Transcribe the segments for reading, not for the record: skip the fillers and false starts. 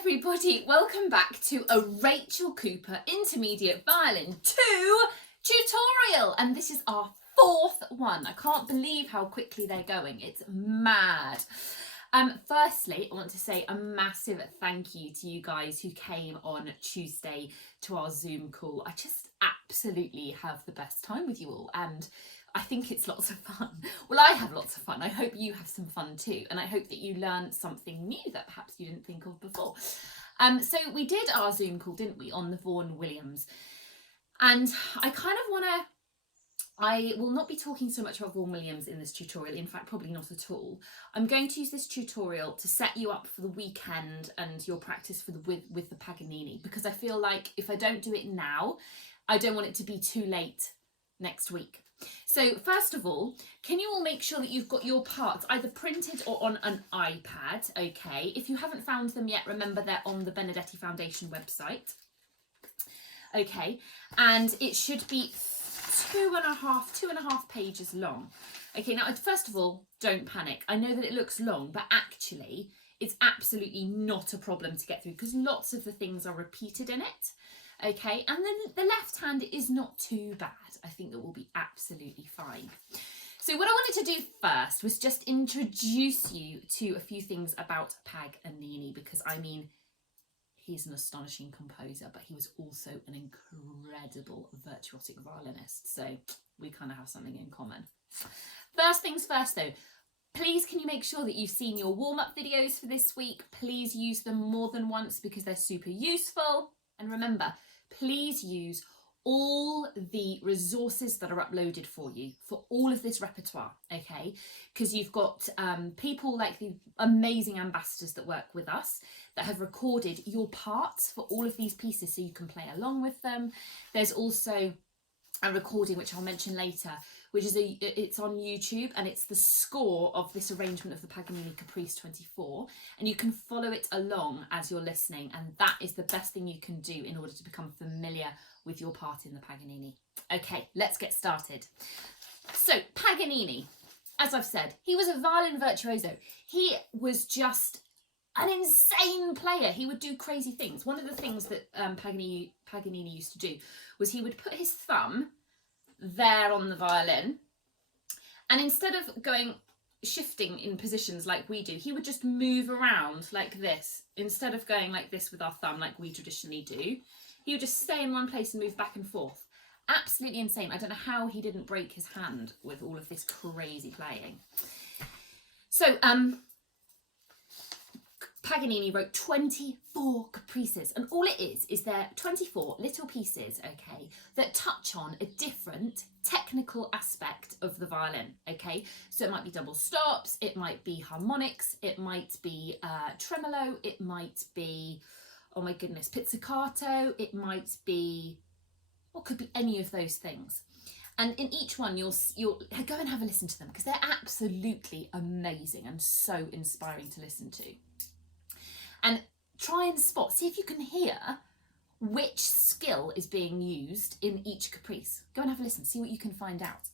everybody, welcome back to a Rachel Cooper Intermediate Violin 2 tutorial, and this is our fourth one. I can't believe how quickly they're going, it's mad. Firstly, I want to say a massive thank you to you guys who came on Tuesday to our Zoom call. I just absolutely have the best time with you all, and I think it's lots of fun. Well, I have lots of fun. I hope you have some fun too. And I hope that you learned something new that perhaps you didn't think of before. So we did our Zoom call, didn't we, on the Vaughan Williams. And I will not be talking so much about Vaughan Williams in this tutorial. In fact, probably not at all. I'm going to use this tutorial to set you up for the weekend and your practice for with the Paganini. Because I feel like if I don't do it now, I don't want it to be too late next week. So first of all, can you all make sure that you've got your parts either printed or on an iPad, okay? If you haven't found them yet, remember they're on the Benedetti Foundation website. Okay, and it should be two and a half pages long. Okay, now first of all, don't panic. I know that it looks long, but actually it's absolutely not a problem to get through because lots of the things are repeated in it. Okay, and then the left hand is not too bad. I think that will be absolutely fine. So what I wanted to do first was just introduce you to a few things about Paganini, because I mean, he's an astonishing composer, but he was also an incredible virtuosic violinist. So we kind of have something in common. First things first though, please can you make sure that you've seen your warm-up videos for this week? Please use them more than once because they're super useful. And remember, please use all the resources that are uploaded for you for all of this repertoire, okay? Because you've got people like the amazing ambassadors that work with us that have recorded your parts for all of these pieces so you can play along with them. There's also a recording, which I'll mention later, which is it's on YouTube, and it's the score of this arrangement of the Paganini Caprice 24, and you can follow it along as you're listening, and that is the best thing you can do in order to become familiar with your part in the Paganini. Okay, let's get started. So Paganini, as I've said, he was a violin virtuoso. He was just an insane player. He would do crazy things. One of the things that Paganini used to do was he would put his thumb there on the violin, and instead of shifting in positions like we do, he would just move around like this. Instead of going like this with our thumb like we traditionally do, he would just stay in one place and move back and forth. Absolutely insane. I don't know how he didn't break his hand with all of this crazy playing. So Paganini wrote 24 caprices, and all it is they're 24 little pieces, okay, that touch on a different technical aspect of the violin, okay? So it might be double stops, it might be harmonics, it might be tremolo, it might be, oh my goodness, pizzicato, it might be, what could be any of those things. And in each one, you'll go and have a listen to them because they're absolutely amazing and so inspiring to listen to. And try and see if you can hear which skill is being used in each caprice. Go and have a listen, see what you can find out.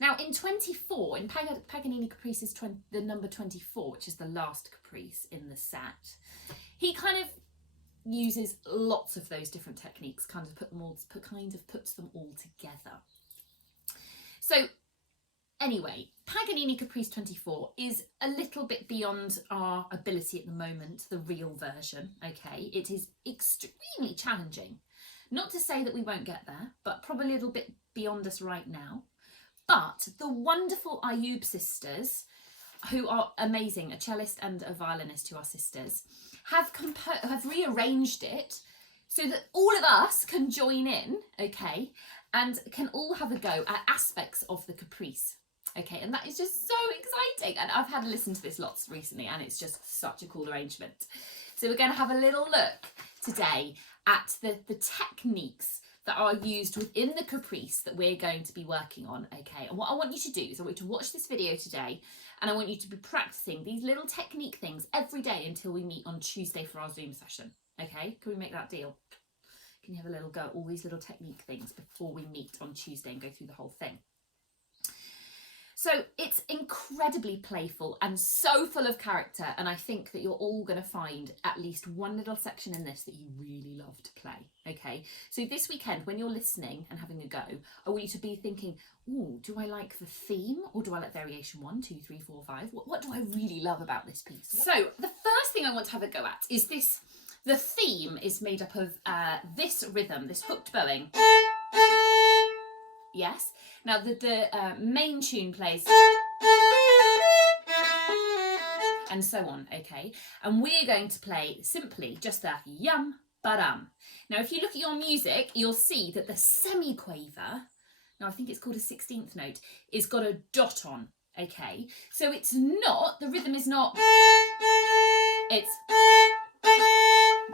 Now in 24, in Paganini Caprices, the number 24, which is the last caprice in the set, he kind of uses lots of those different techniques, kind of puts them all together. So anyway, Paganini Caprice 24 is a little bit beyond our ability at the moment, the real version, okay? It is extremely challenging. Not to say that we won't get there, but probably a little bit beyond us right now. But the wonderful Ayub sisters, who are amazing, a cellist and a violinist who are sisters, have rearranged it so that all of us can join in, okay, and can all have a go at aspects of the caprice. Okay, and that is just so exciting. And I've had to listen to this lots recently, and it's just such a cool arrangement. So we're going to have a little look today at the techniques that are used within the caprice that we're going to be working on, okay? And what I want you to do is I want you to watch this video today, and I want you to be practicing these little technique things every day until we meet on Tuesday for our Zoom session, okay? Can we make that deal? Can you have a little go at all these little technique things before we meet on Tuesday and go through the whole thing? So it's incredibly playful and so full of character, and I think that you're all going to find at least one little section in this that you really love to play, okay? So this weekend, when you're listening and having a go, I want you to be thinking, ooh, do I like the theme, or do I like variation 1, 2, 3, 4, 5? What do I really love about this piece? So the first thing I want to have a go at is this. The theme is made up of this rhythm, this hooked bowing. Yes. Now the main tune plays and so on, okay? And we're going to play simply just the yum ba-dum. Now if you look at your music, you'll see that the semi-quaver, now I think it's called a 16th note, is got a dot on, okay? So it's not, the rhythm is not, it's,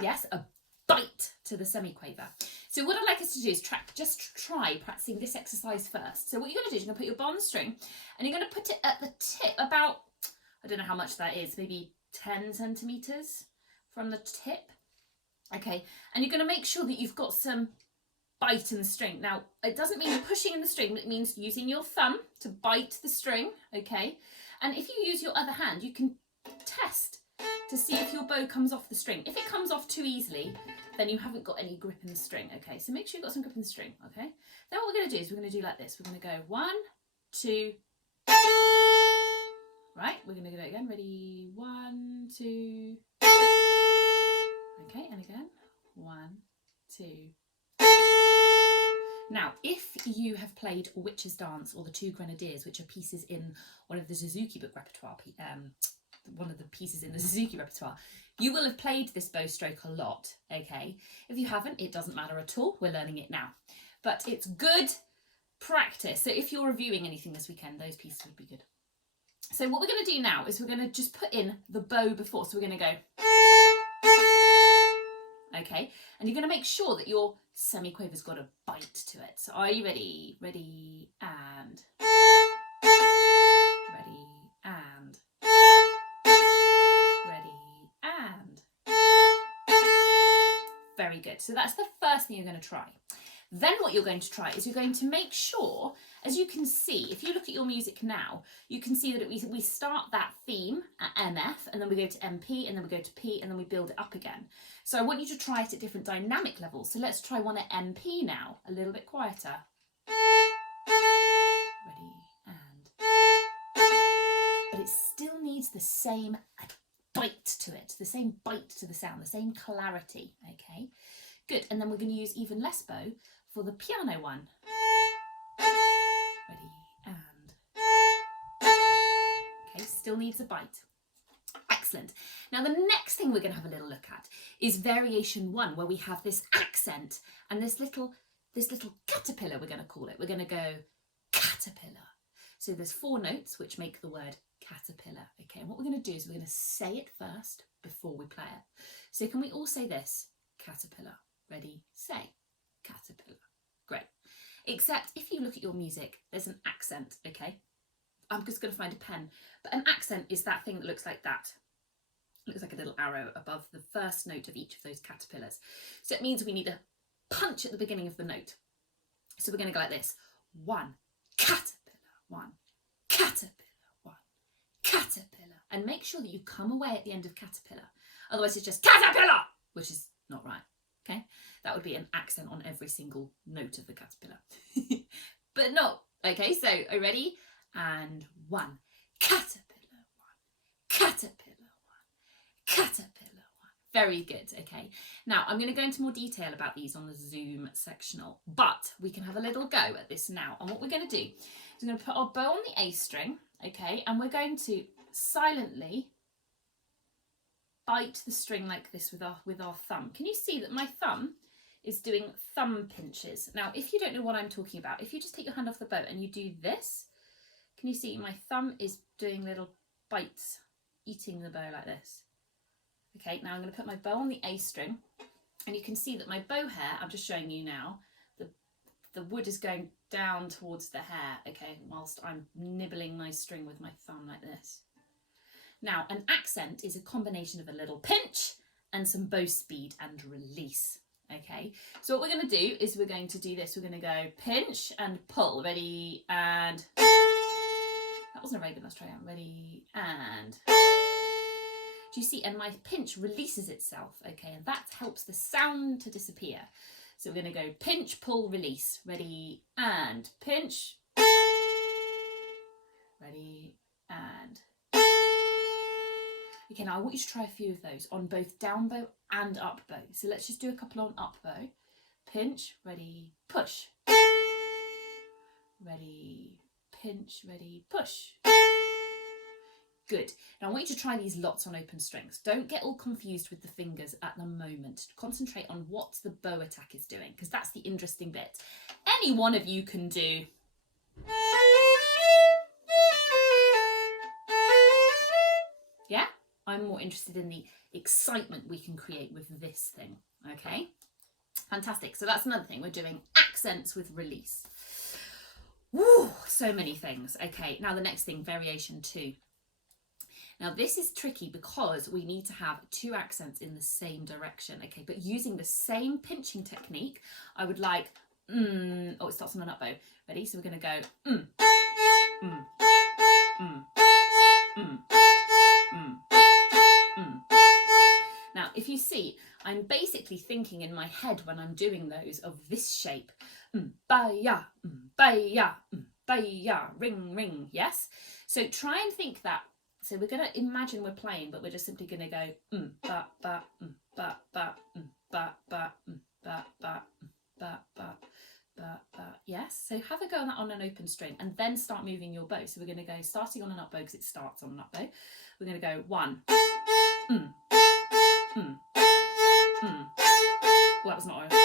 yes, a bite to the semi-quaver. So what I'd like us to do is just try practicing this exercise first. So what you're going to do is you're going to put your bow on the string and you're going to put it at the tip, about, I don't know how much that is, maybe 10 centimetres from the tip. Okay, and you're going to make sure that you've got some bite in the string. Now, it doesn't mean you're pushing in the string, but it means using your thumb to bite the string, okay? And if you use your other hand, you can test to see if your bow comes off the string. If it comes off too easily, then you haven't got any grip in the string, okay? So make sure you've got some grip in the string, okay? Then what we're going to do is we're going to do like this. We're going to go 1, 2, right? We're going to do it again. Ready? 1, 2, okay, and again. 1, 2. Now, if you have played Witch's Dance or the Two Grenadiers, which are pieces in one of the Suzuki book repertoire, one of the pieces in the Suzuki repertoire, you will have played this bow stroke a lot, okay? If you haven't, it doesn't matter at all. We're learning it now. But it's good practice. So if you're reviewing anything this weekend, those pieces would be good. So what we're going to do now is we're going to just put in the bow before. So we're going to go, okay? And you're going to make sure that your semi-quaver's got a bite to it. So are you ready? Ready, and ready, and ready, and very good. So that's the first thing you're going to try. Then what you're going to try is you're going to make sure, as you can see, if you look at your music now, you can see that we start that theme at MF, and then we go to MP, and then we go to P, and then we build it up again. So I want you to try it at different dynamic levels. So let's try one at MP now, a little bit quieter. Ready, and. But it still needs the same bite to it, the same bite to the sound, the same clarity, okay? Good, and then we're going to use even less bow for the piano one. Ready, and. Okay, still needs a bite. Excellent. Now the next thing we're going to have a little look at is variation 1, where we have this accent and this little caterpillar, we're going to call it. We're going to go caterpillar. So there's 4 notes which make the word caterpillar. Okay, and what we're going to do is we're going to say it first before we play it. So can we all say this? Caterpillar. Ready, say, caterpillar. Great. Except if you look at your music, there's an accent, okay? I'm just going to find a pen. But an accent is that thing that looks like that. It looks like a little arrow above the first note of each of those caterpillars. So it means we need a punch at the beginning of the note. So we're going to go like this. 1, caterpillar, 1, caterpillar, 1, caterpillar. And make sure that you come away at the end of caterpillar. Otherwise it's just caterpillar, which is not right. Okay, that would be an accent on every single note of the caterpillar. But no, okay, so are you ready? And 1, caterpillar, 1, caterpillar, 1, caterpillar, 1. Very good, okay. Now I'm going to go into more detail about these on the Zoom sectional, but we can have a little go at this now. And what we're going to do is we're going to put our bow on the A string, okay, and we're going to silently bite the string like this with our thumb. Can you see that my thumb is doing thumb pinches? Now, if you don't know what I'm talking about, if you just take your hand off the bow and you do this, can you see my thumb is doing little bites, eating the bow like this? Okay, now I'm going to put my bow on the A string, and you can see that my bow hair, I'm just showing you now, the wood is going down towards the hair, okay, whilst I'm nibbling my string with my thumb like this. Now, an accent is a combination of a little pinch and some bow speed and release, okay? So what we're going to do is we're going to do this. We're going to go pinch and pull. Ready, and wasn't a very good. Let's try again. Ready, and do you see? And my pinch releases itself, okay, and that helps the sound to disappear. So we're going to go pinch, pull, release. Ready, and pinch. Ready, and okay, now I want you to try a few of those on both down bow and up bow. So let's just do a couple on up bow. Pinch, ready, push. Ready, pinch, ready, push. Good. Now I want you to try these lots on open strings. Don't get all confused with the fingers at the moment. Concentrate on what the bow attack is doing, because that's the interesting bit. Any one of you can do. Yeah? I'm more interested in the excitement we can create with this thing. Okay? Fantastic. So that's another thing. We're doing accents with release. Woo! So many things. Okay, now the next thing, variation 2. Now this is tricky because we need to have 2 accents in the same direction, okay, but using the same pinching technique, I would like, oh, it starts on an up bow. Ready? So we're going to go, Now, if you see, I'm basically thinking in my head when I'm doing those of this shape. Ba-ya, ba-ya, ba-ya, ring, ring, yes? So try and think that. So we're going to imagine we're playing, but we're just simply going to go ba ba ba ba ba ba ba ba ba ba ba ba. Yes. So have a go on that on an open string, and then start moving your bow. So we're going to go starting on an up bow because it starts on an up bow. We're going to go 1. Well, that was not a.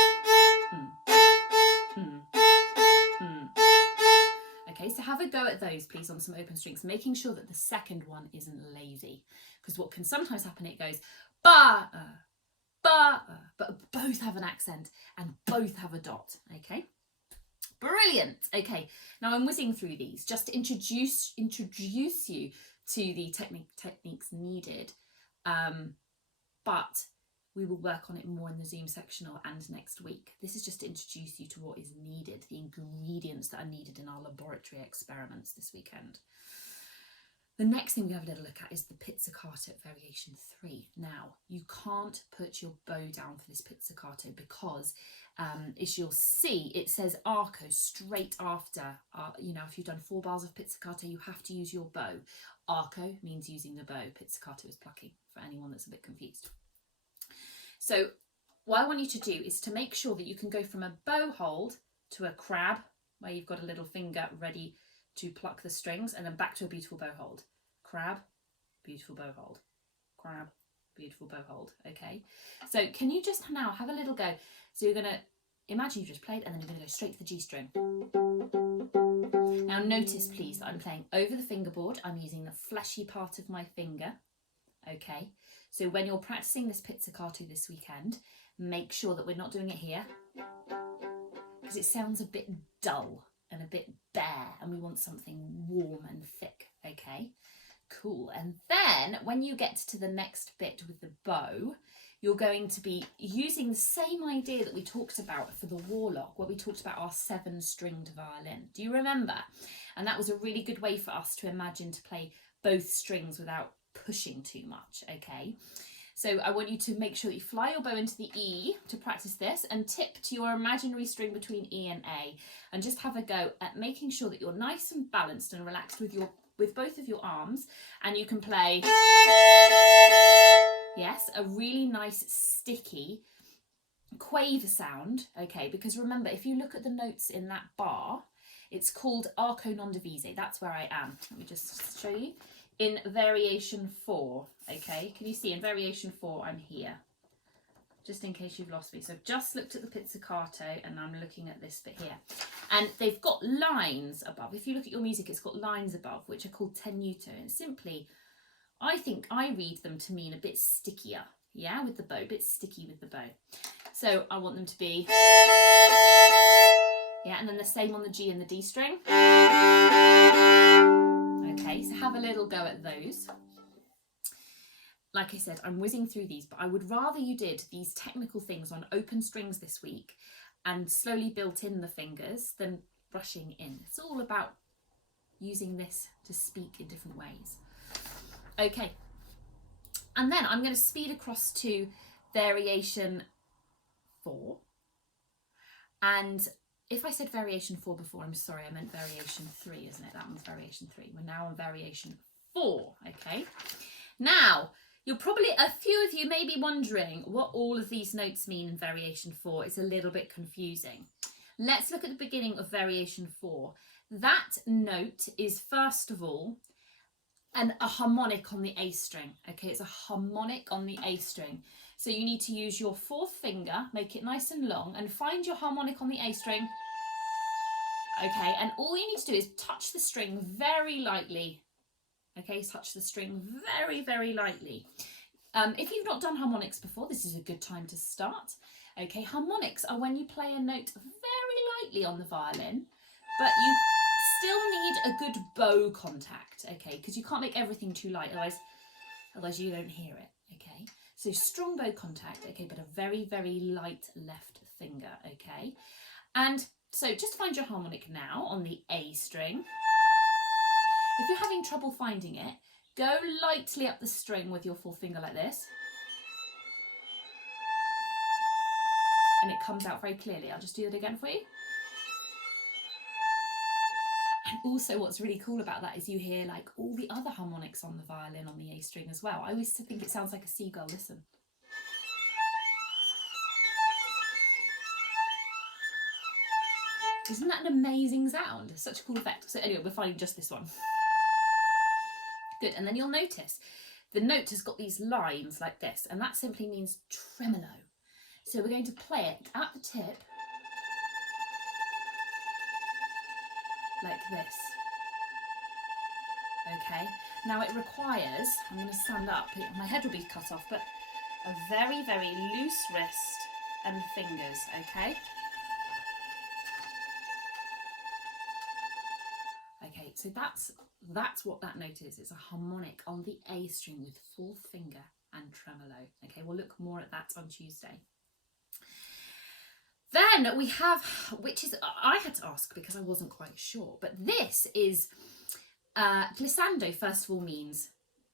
Okay, so have a go at those, please, on some open strings, making sure that the second one isn't lazy. Because what can sometimes happen, it goes ba, ba, but both have an accent and both have a dot. Okay, brilliant. Okay, now I'm whizzing through these just to introduce you to the techniques needed. But we will work on it more in the Zoom sectional and next week. This is just to introduce you to what is needed, the ingredients that are needed in our laboratory experiments this weekend. The next thing we have a little look at is the pizzicato variation 3. Now, you can't put your bow down for this pizzicato because, as you'll see, it says arco straight after. You know, if you've done 4 bars of pizzicato, you have to use your bow. Arco means using the bow. Pizzicato is plucking, for anyone that's a bit confused. So what I want you to do is to make sure that you can go from a bow hold to a crab, where you've got a little finger ready to pluck the strings, and then back to a beautiful bow hold. Crab, beautiful bow hold. Crab, beautiful bow hold. Okay. So can you just now have a little go? So you're going to imagine you just played, and then you're going to go straight to the G string. Now notice, please, that I'm playing over the fingerboard. I'm using the fleshy part of my finger. Okay. So when you're practicing this pizzicato this weekend, make sure that we're not doing it here, because it sounds a bit dull and a bit bare, and we want something warm and thick. Okay, cool. And then when you get to the next bit with the bow, you're going to be using the same idea that we talked about for the warlock, where we talked about our 7-stringed violin. Do you remember? And that was a really good way for us to imagine to play both strings without pushing too much. Okay, so I want you to make sure that you fly your bow into the E to practice this, and tip to your imaginary string between E and A, and just have a go at making sure that you're nice and balanced and relaxed with both of your arms, and you can play, yes, a really nice sticky quaver sound. Okay, because remember, if you look at the notes in that bar, it's called arco non divise. That's where I am. Let me just show you. In variation 4, okay? Can you see in variation 4, I'm here, just in case you've lost me. So I've just looked at the pizzicato, and I'm looking at this bit here. And they've got lines above. If you look at your music, it's got lines above, which are called tenuto. And simply, I think I read them to mean a bit stickier, yeah, with the bow, a bit sticky with the bow. So I want them to be, yeah, and then the same on the G and the D string. Okay, so have a little go at those. Like I said, I'm whizzing through these, but I would rather you did these technical things on open strings this week and slowly built in the fingers than rushing in. It's all about using this to speak in different ways. Okay, and then I'm going to speed across to variation 4. And if I said variation 4 before, I'm sorry, I meant variation 3, isn't it? That one's variation 3. We're now on variation 4, okay? Now, a few of you may be wondering what all of these notes mean in variation 4. It's a little bit confusing. Let's look at the beginning of variation 4. That note is, first of all, a harmonic on the A string, okay? It's a harmonic on the A string. So you need to use your 4th finger, make it nice and long, and find your harmonic on the A string. Okay, and all you need to do is touch the string very lightly. Okay, touch the string very, very lightly. If you've not done harmonics before, this is a good time to start. Okay, harmonics are when you play a note very lightly on the violin, but you still need a good bow contact, okay, because you can't make everything too light, otherwise you don't hear it, okay. So strong bow contact, okay, but a very, very light left finger, okay. And so just find your harmonic now on the A string. If you're having trouble finding it, go lightly up the string with your 4th finger like this. And it comes out very clearly. I'll just do it again for you. And also what's really cool about that is you hear like all the other harmonics on the violin on the A string as well. I always think it sounds like a seagull. Listen. Isn't that an amazing sound? Such a cool effect. So anyway, we're finding just this one. Good, and then you'll notice the note has got these lines like this, and that simply means tremolo. So we're going to play it at the tip like this. Okay, now it requires, I'm going to stand up, my head will be cut off, but a very, very loose wrist and fingers, okay? Okay, so that's what that note is. It's a harmonic on the A string with 4th finger and tremolo. Okay, we'll look more at that on Tuesday. Then we have, which is, I had to ask because I wasn't quite sure, but this is, glissando first of all means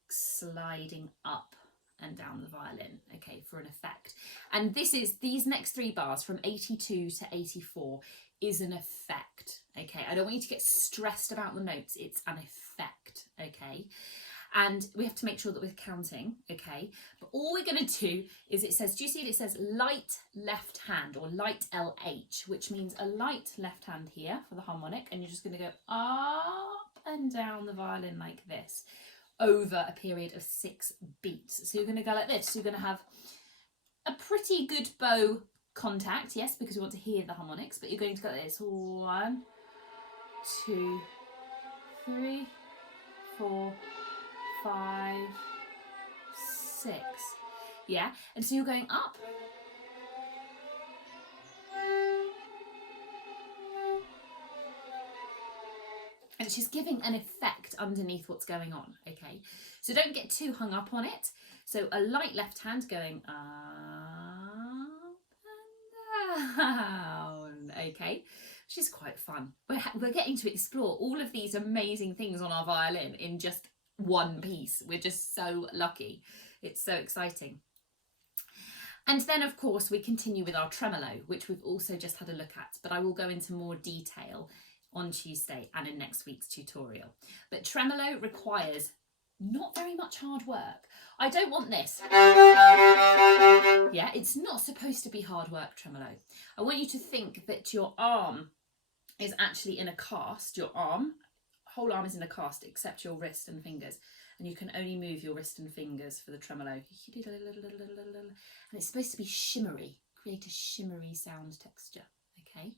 sliding up and down the violin, okay, for an effect. And these next 3 bars from 82 to 84 is an effect, okay? I don't want you to get stressed about the notes, it's an effect, okay? And we have to make sure that we're counting, okay? But all we're going to do is it says, do you see it? It says light left hand or light LH, which means a light left hand here for the harmonic, and you're just going to go up and down the violin like this over a period of 6 beats. So you're going to go like this. So you're going to have a pretty good bow contact, yes, because we want to hear the harmonics, but you're going to go like this. 1, 2, 3, 4, 5, 6. Yeah, and so you're going up. And she's giving an effect underneath what's going on, okay? So don't get too hung up on it. So a light left hand going up and down, okay? Which is quite fun. We're getting to explore all of these amazing things on our violin in just one piece. We're just so lucky. It's so exciting. And then, of course, we continue with our tremolo, which we've also just had a look at, but I will go into more detail on Tuesday and in next week's tutorial. But tremolo requires not very much hard work. I don't want this. Yeah, it's not supposed to be hard work, tremolo. I want you to think that your arm is actually in a cast. Your arm, whole arm is in a cast except your wrist and fingers. And you can only move your wrist and fingers for the tremolo. And it's supposed to be shimmery, create a shimmery sound texture, okay?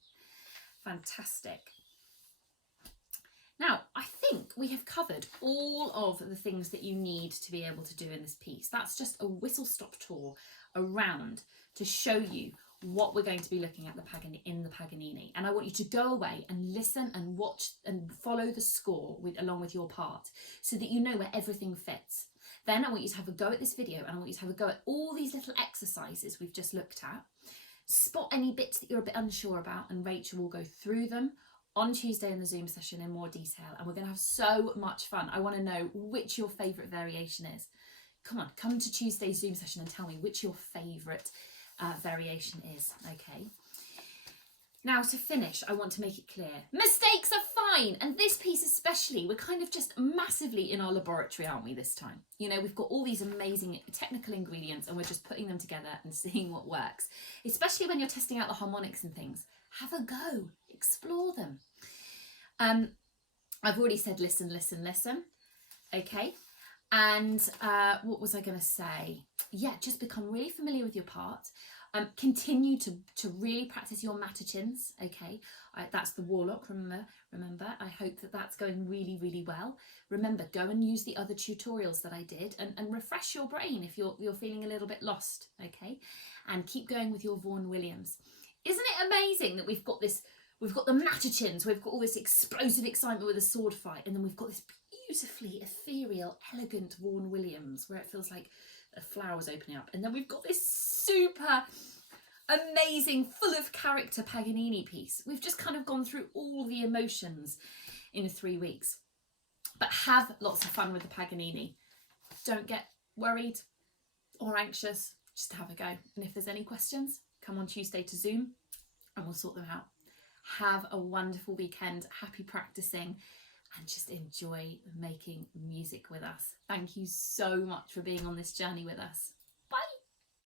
Fantastic. Now, I think we have covered all of the things that you need to be able to do in this piece. That's just a whistle-stop tour around to show you what we're going to be looking at in the Paganini. And I want you to go away and listen and watch and follow the score along with your part so that you know where everything fits. Then I want you to have a go at this video and I want you to have a go at all these little exercises we've just looked at. Spot any bits that you're a bit unsure about and Rachel will go through them on Tuesday in the Zoom session in more detail, and we're going to have so much fun. I want to know which your favourite variation is. Come on, come to Tuesday's Zoom session and tell me which your favourite variation is, okay? Now, to finish, I want to make it clear, mistakes are fine, and this piece especially, we're kind of just massively in our laboratory, aren't we, this time? You know, we've got all these amazing technical ingredients and we're just putting them together and seeing what works, especially when you're testing out the harmonics and things. Have a go, explore them. I've already said listen, listen, listen, okay? And what was I going to say? Yeah, just become really familiar with your part. Continue to really practice your matachins, okay? That's the warlock, remember. I hope that that's going really, really well. Remember, go and use the other tutorials that I did and refresh your brain if you're feeling a little bit lost, okay? And keep going with your Vaughan Williams. Isn't it amazing that we've got the matachins, we've got all this explosive excitement with a sword fight, and then we've got this beautifully ethereal, elegant Vaughan Williams where it feels like a flower's opening up, and then we've got this super amazing, full of character Paganini piece. We've just kind of gone through all the emotions in 3 weeks. But have lots of fun with the Paganini. Don't get worried or anxious, just have a go. And if there's any questions, come on Tuesday to Zoom and we'll sort them out. Have a wonderful weekend, happy practicing, and just enjoy making music with us. Thank you so much for being on this journey with us.